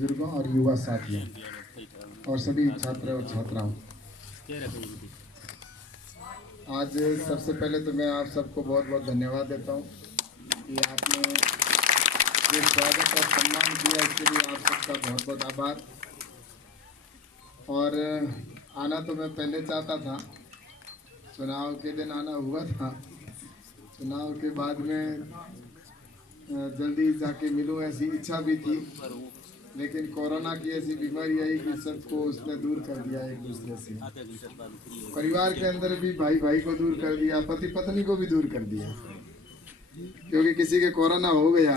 बुजुर्गों और युवा साथियों और सभी छात्र और छात्राओं, आज सबसे पहले तो मैं आप सबको बहुत बहुत धन्यवाद देता हूँ कि आपने ये स्वागत और सम्मान किया, इसके लिए आप सबका बहुत बहुत आभार। और आना तो मैं पहले चाहता था, चुनाव के दिन आना हुआ था, चुनाव के बाद में जल्दी जाके मिलूं ऐसी इच्छा भी थी, लेकिन कोरोना की ऐसी बीमारी आई कि सबको उसने दूर कर दिया एक दूसरे से। परिवार के अंदर भी भाई भाई को दूर कर दिया, पति पत्नी को भी दूर कर दिया, क्योंकि किसी के कोरोना हो गया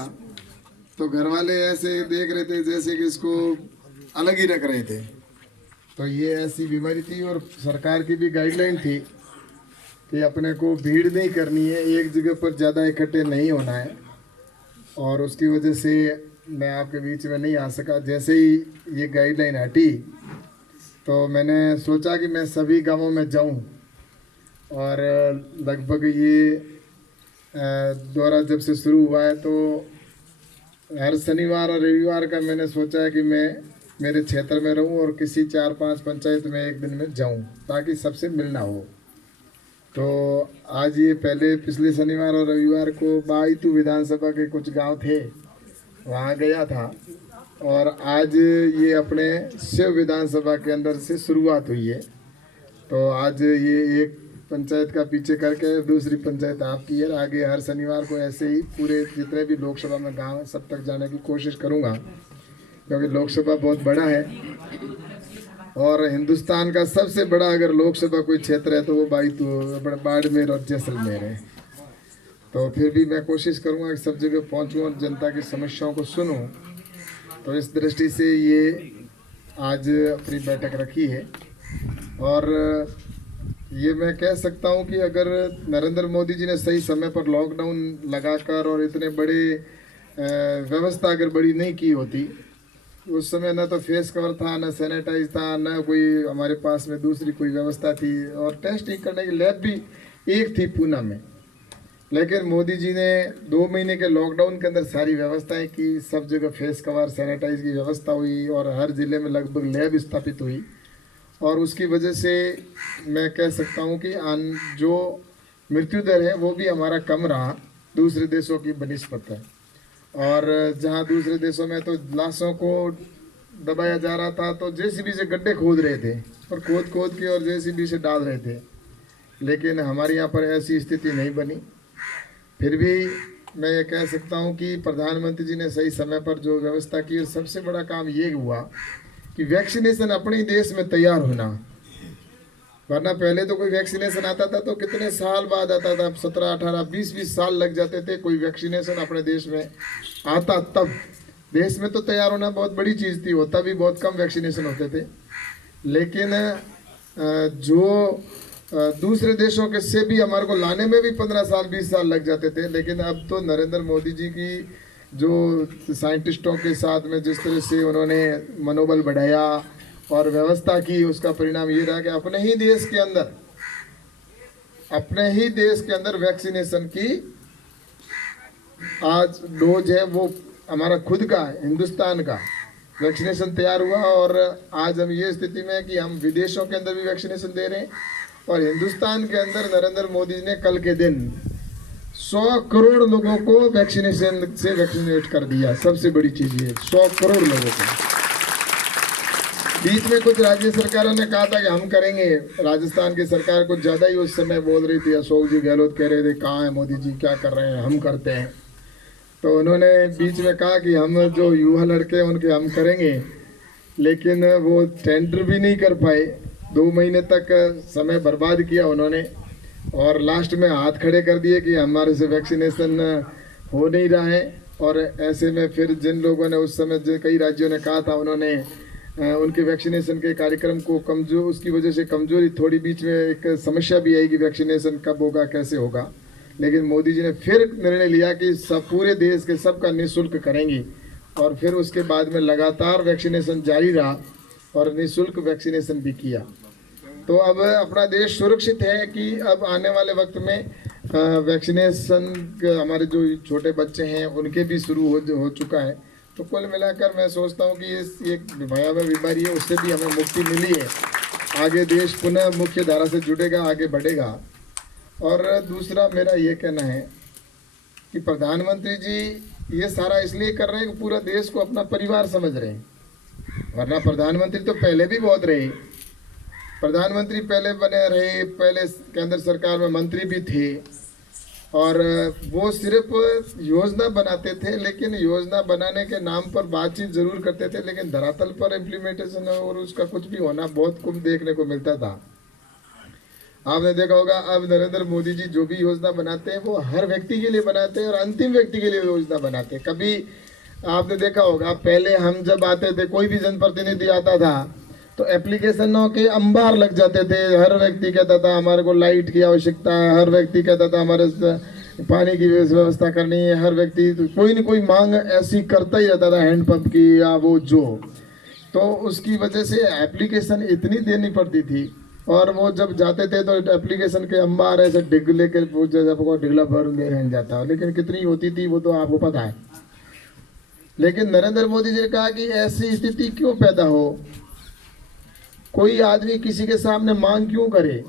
तो घर वाले ऐसे देख रहे थे जैसे कि इसको अलग ही रख रहे थे। तो ये ऐसी बीमारी थी और सरकार की भी गाइडलाइन थी कि अपने को भीड़ नहीं करनी है, एक जगह पर ज़्यादा इकट्ठे नहीं होना है, और उसकी वजह से मैं आपके बीच में नहीं आ सका। जैसे ही ये गाइडलाइन हटी तो मैंने सोचा कि मैं सभी गांवों में जाऊं, और लगभग ये दौरा जब से शुरू हुआ है तो हर शनिवार और रविवार का मैंने सोचा है कि मैं मेरे क्षेत्र में रहूं और किसी 4-5 पंचायत में एक दिन में जाऊं ताकि सबसे मिलना हो। तो आज ये पहले पिछले शनिवार और रविवार को बाईतू विधानसभा के कुछ गांव थे, वहाँ गया था, और आज ये अपने शिव विधानसभा के अंदर से शुरुआत हुई है। तो आज ये एक पंचायत का पीछे करके दूसरी पंचायत आपकी है। आगे हर शनिवार को ऐसे ही पूरे जितने भी लोकसभा में गांव है सब तक जाने की कोशिश करूँगा, क्योंकि लोकसभा बहुत बड़ा है और हिंदुस्तान का सबसे बड़ा अगर लोकसभा कोई क्षेत्र है तो वो बाड़मेर और जैसलमेर है। तो फिर भी मैं कोशिश करूंगा कि सब जगह पहुंचूं और जनता की समस्याओं को सुनूं। तो इस दृष्टि से ये आज अपनी बैठक रखी है, और ये मैं कह सकता हूं कि अगर नरेंद्र मोदी जी ने सही समय पर लॉकडाउन लगाकर और इतने बड़े व्यवस्था अगर बड़ी नहीं की होती, उस समय न तो फेस कवर था, न सैनिटाइज था, न कोई हमारे पास में दूसरी कोई व्यवस्था थी, और टेस्टिंग करने की लैब भी एक थी पूना में। लेकिन मोदी जी ने 2 महीने के लॉकडाउन के अंदर सारी व्यवस्थाएं की, सब जगह फेस कवर सैनिटाइज की व्यवस्था हुई और हर ज़िले में लगभग लैब स्थापित हुई, और उसकी वजह से मैं कह सकता हूं कि जो मृत्यु दर है वो भी हमारा कम रहा दूसरे देशों की बनिस्बत है। और जहां दूसरे देशों में तो लाशों को दबाया जा रहा था तो जेसीबी से गड्ढे खोद रहे थे और खोद के और जेसीबी से डाल रहे थे, लेकिन हमारे यहाँ पर ऐसी स्थिति नहीं बनी। फिर भी मैं ये कह सकता हूँ कि प्रधानमंत्री जी ने सही समय पर जो व्यवस्था की, और सबसे बड़ा काम ये हुआ कि वैक्सीनेशन अपने ही देश में तैयार होना। वरना पहले तो कोई वैक्सीनेशन आता था तो कितने साल बाद आता था, 17, 18, 20 साल लग जाते थे कोई वैक्सीनेशन अपने देश में आता। तब देश में तो तैयार होना बहुत बड़ी चीज़ थी, होता भी बहुत कम वैक्सीनेशन होते थे, लेकिन जो दूसरे देशों के से भी हमारे को लाने में भी 15 साल 20 साल लग जाते थे। लेकिन अब तो नरेंद्र मोदी जी की जो साइंटिस्टों के साथ में जिस तरह से उन्होंने मनोबल बढ़ाया और व्यवस्था की, उसका परिणाम ये रहा कि अपने ही देश के अंदर वैक्सीनेशन की आज डोज है वो हमारा खुद का हिंदुस्तान का वैक्सीनेशन तैयार हुआ, और आज हम ये स्थिति में है कि हम विदेशों के अंदर भी वैक्सीनेशन दे रहे हैं, और हिंदुस्तान के अंदर नरेंद्र मोदी जी ने कल के दिन 100 करोड़ लोगों को वैक्सीनेशन से वैक्सीनेट कर दिया। सबसे बड़ी चीज़ ये 100 करोड़ लोगों को। बीच में कुछ राज्य सरकारों ने कहा था कि हम करेंगे, राजस्थान की सरकार कुछ ज़्यादा ही उस समय बोल रही थी, अशोक जी गहलोत कह रहे थे कहाँ है मोदी जी, क्या कर रहे हैं, हम करते हैं। तो उन्होंने बीच में कहा कि हम जो युवा लड़के हैं उनके हम करेंगे, लेकिन वो टेंडर भी नहीं कर पाए। 2 महीने तक समय बर्बाद किया उन्होंने, और लास्ट में हाथ खड़े कर दिए कि हमारे से वैक्सीनेशन हो नहीं रहा है। और ऐसे में फिर जिन लोगों ने उस समय जो कई राज्यों ने कहा था, उन्होंने उनके वैक्सीनेशन के कार्यक्रम को कमजोर, उसकी वजह से कमजोरी थोड़ी, बीच में एक समस्या भी आई कि वैक्सीनेशन कब होगा कैसे होगा। लेकिन मोदी जी ने फिर निर्णय लिया कि सब पूरे देश के सबका निःशुल्क करेंगे, और फिर उसके बाद में लगातार वैक्सीनेशन जारी रहा और निःशुल्क वैक्सीनेशन भी किया। तो अब अपना देश सुरक्षित है कि अब आने वाले वक्त में वैक्सीनेशन हमारे जो छोटे बच्चे हैं उनके भी शुरू हो चुका है। तो कुल मिलाकर मैं सोचता हूँ कि इस ये भयावह बीमारी है उससे भी हमें मुक्ति मिली है। आगे देश पुनः मुख्य धारा से जुड़ेगा, आगे बढ़ेगा। और दूसरा मेरा ये कहना है कि प्रधानमंत्री जी ये सारा इसलिए कर रहे हैं कि पूरा देश को अपना परिवार समझ रहे हैं, वरना प्रधानमंत्री तो पहले भी बहुत रहे। प्रधानमंत्री पहले बने रहे, पहले केंद्र सरकार में मंत्री भी थे और वो सिर्फ योजना बनाते थे, लेकिन योजना बनाने के नाम पर बातचीत जरूर करते थे, लेकिन धरातल पर इम्प्लीमेंटेशन और उसका कुछ भी होना बहुत कम देखने को मिलता था। आपने देखा होगा अब नरेंद्र मोदी जी जो भी योजना बनाते हैं वो हर व्यक्ति के लिए बनाते हैं और अंतिम व्यक्ति के लिए योजना बनाते हैं। कभी आपने देखा होगा पहले हम जब आते थे, कोई भी जनप्रतिनिधि आता था तो एप्लीकेशनों के अंबार लग जाते थे। हर व्यक्ति कहता था हमारे को लाइट की आवश्यकता है, हर व्यक्ति कहता था हमारे पानी की व्यवस्था करनी है, हर व्यक्ति तो कोई न कोई मांग ऐसी करता ही रहता था, हैंडपंप की या वो जो। तो उसकी वजह से एप्लीकेशन इतनी देनी पड़ती थी और वो जब जाते थे तो एप्लीकेशन के अंबार ऐसे डिग लेकर डिगला भर ले जाता, लेकिन कितनी होती थी वो तो आपको पता है। लेकिन नरेंद्र मोदी जी ने कहा कि ऐसी स्थिति क्यों पैदा हो, कोई आदमी किसी के सामने मांग क्यों करे,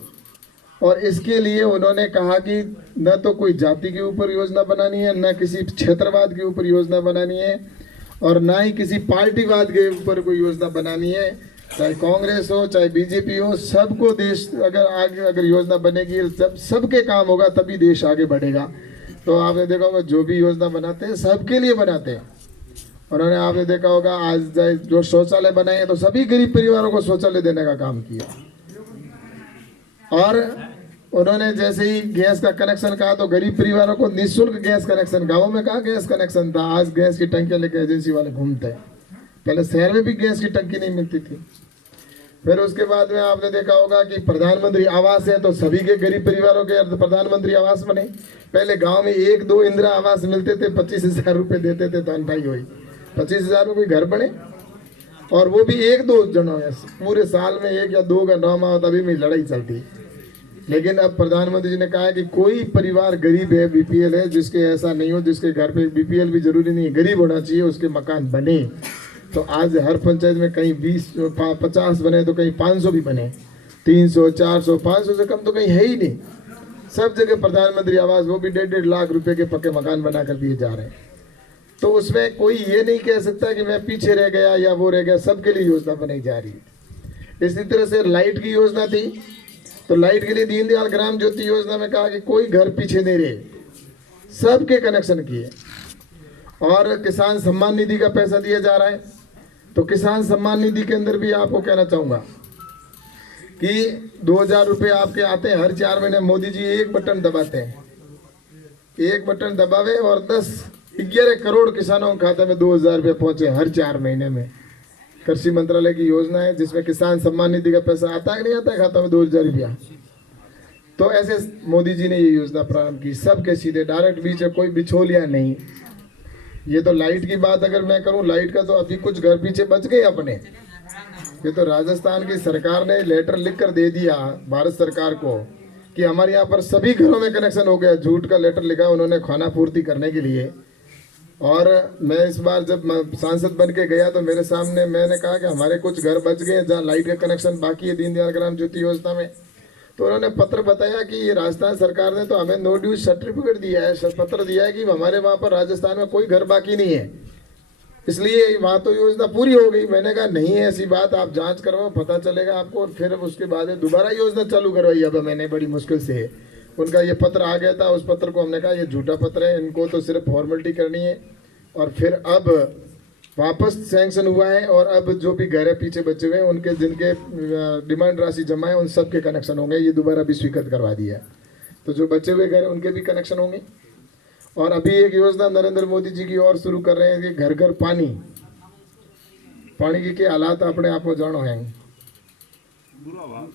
और इसके लिए उन्होंने कहा कि न तो कोई जाति के ऊपर योजना बनानी है, न किसी क्षेत्रवाद के ऊपर योजना बनानी है, और ना ही किसी पार्टीवाद के ऊपर कोई योजना बनानी है। चाहे कांग्रेस हो चाहे बीजेपी हो, सबको देश अगर योजना बनेगी, सबके काम होगा तभी देश आगे बढ़ेगा। तो आपने देखा होगा जो भी योजना बनाते हैं सबके लिए बनाते हैं। उन्होंने आपने देखा होगा आज जो शौचालय बनाए हैं तो सभी गरीब परिवारों को शौचालय देने का काम किया। और उन्होंने जैसे ही गैस का कनेक्शन कहा तो गरीब परिवारों को निःशुल्क गैस कनेक्शन, गाँव में कहाँ गैस कनेक्शन था, आज गैस की टंकियाँ लेकर एजेंसी वाले घूमते हैं। पहले शहर में भी गैस की टंकी नहीं मिलती थी। फिर उसके बाद में आपने देखा होगा कि प्रधानमंत्री आवास है तो सभी के गरीब परिवारों के प्रधानमंत्री आवास बने। पहले गांव में 1-2 इंदिरा आवास मिलते थे, 25,000 रुपये देते थे तो अनठाई हुई, 25,000 में कोई घर बने, और वो भी 1-2 जनों में, पूरे साल में 1 या 2 का नाम हो तभी में लड़ाई चलती। लेकिन अब प्रधानमंत्री जी ने कहा है कि कोई परिवार गरीब है, बीपीएल है, जिसके ऐसा नहीं हो, जिसके घर पे बीपीएल भी जरूरी नहीं है, गरीब होना चाहिए, उसके मकान बने। तो आज हर पंचायत में कहीं 20-50 बने तो कहीं 500 भी बने, 300, 400, 500 से कम तो कहीं है ही नहीं। सब जगह प्रधानमंत्री आवास, वो भी 1.5 लाख रुपए के पक्के मकान बना कर दिए जा रहे हैं। तो उसमें कोई ये नहीं कह सकता कि मैं पीछे रह गया या वो रह गया, सबके लिए योजना बनाई जा रही है। इसी तरह से लाइट की योजना थी तो लाइट के लिए दीनदयाल ग्राम ज्योति योजना में कहा कि कोई घर पीछे नहीं रहे, सबके कनेक्शन किए। और किसान सम्मान निधि का पैसा दिया जा रहा है, तो किसान सम्मान निधि के अंदर भी आपको कहना चाहूँगा कि 2,000 रुपये आपके आते हैं हर 4 महीने। मोदी जी एक बटन दबाते हैं, एक बटन दबावे और 11 करोड़ किसानों के खाते में 2,000 रुपये पहुँचे हर 4 महीने में। कृषि मंत्रालय की योजना है जिसमें किसान सम्मान निधि का पैसा आता है कि नहीं आता है खाता में 2,000 रुपया। तो ऐसे मोदी जी ने ये योजना प्रारंभ की, सबके सीधे डायरेक्ट, बीच में कोई बिछोलिया नहीं। ये तो लाइट की बात अगर मैं करूं, लाइट का तो अभी कुछ घर पीछे बच गए अपने। ये तो राजस्थान की सरकार ने लेटर लिख कर दे दिया भारत सरकार को कि हमारे यहाँ पर सभी घरों में कनेक्शन हो गया। झूठ का लेटर लिखा उन्होंने खाना पूर्ति करने के लिए। और मैं इस बार जब सांसद बन के गया तो मेरे सामने मैंने कहा कि हमारे कुछ घर बच गए जहाँ लाइट का कनेक्शन बाकी है दीनदयाल ग्राम ज्योति योजना में। तो उन्होंने पत्र बताया कि ये राजस्थान सरकार ने तो हमें नो ड्यूज सर्टिफिकेट दिया है, पत्र दिया है कि हमारे वहाँ पर राजस्थान में कोई घर बाकी नहीं है, इसलिए वहाँ तो योजना पूरी हो गई। मैंने कहा नहीं है ऐसी बात, आप जांच करवाओ, पता चलेगा आपको, और फिर उसके बाद दोबारा योजना चालू करवाई। अब मैंने बड़ी मुश्किल से उनका ये पत्र आ गया था, उस पत्र को हमने कहा ये झूठा पत्र है, इनको तो सिर्फ फॉर्मेलिटी करनी है। और फिर अब वापस सैंक्शन हुआ है और अब जो भी घर है पीछे बचे हुए हैं उनके जिनके डिमांड राशि जमा है उन सब के कनेक्शन होंगे। ये दोबारा भी स्वीकृत करवा दिया है, तो जो बचे हुए घर उनके भी कनेक्शन होंगे। और अभी एक योजना नरेंद्र मोदी जी की और शुरू कर रहे हैं कि घर घर पानी की के हालात अपने आप में जानो है।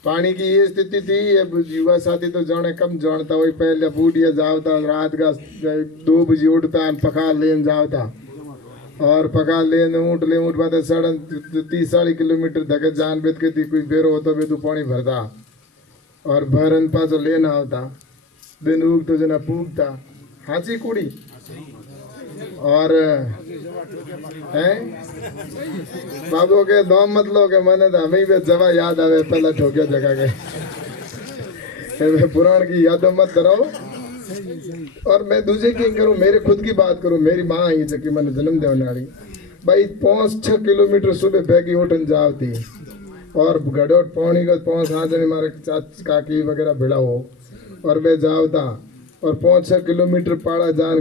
पानी की ये स्थिति थी, युवा साथी तो जाने कम जानता, वही पहले बूढ़िया जावता, रात का 2 बजे उठता, पका लेन जावता, और पका लेन ऊँट पाते 30-40 किलोमीटर धके जान बेद के कोई बेरो होता बेदू पानी भरता, और भरन पाचो लेना होता, दिन उग तो जना पूगता हाची कुड़ी। और हैं बाबू के दो मत लो के मने तो हमें भी जवा याद आवे पहला ठोक्यो जगह के पुराण की यादों मत करो। और मैं दूसरे की करूं, मेरे खुद की बात करूं, मेरी माँ आई जबकि मैंने जन्म देने वाली भाई 5-6 किलोमीटर सुबह बैगी उठन जाती और गड़ोट पौनी को 5-7 जने मारे चाची काकी वगैरह भिड़ा हो और मैं जावता और 5-6 किलोमीटर पाड़ा जान